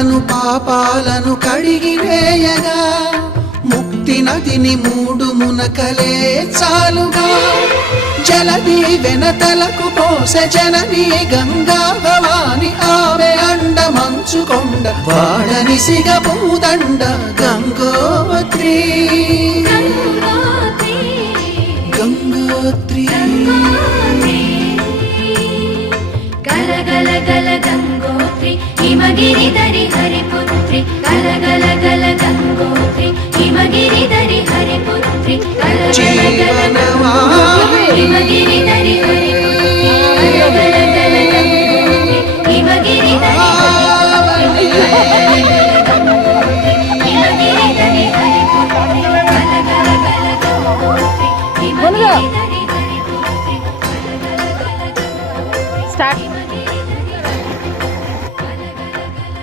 పుణ్యాలను పాపాలను కడిగివేయగా ముక్తి నదిని 3 మునకలే చాలుగా జలది వెనతలకు పోసె జనని గంగా భవాని ఆమె అండ మంచుకొండ వాడని సిగ పూదండ గంగోత్రి గంగోత్రి గల గల గల గంగోత్రి హిమగిరిధరి హరిపుత్రి గల గల గల గంగోత్రి హిమగిరిధరి హరిపుత్రి గల గల గల హిమగిరిధరి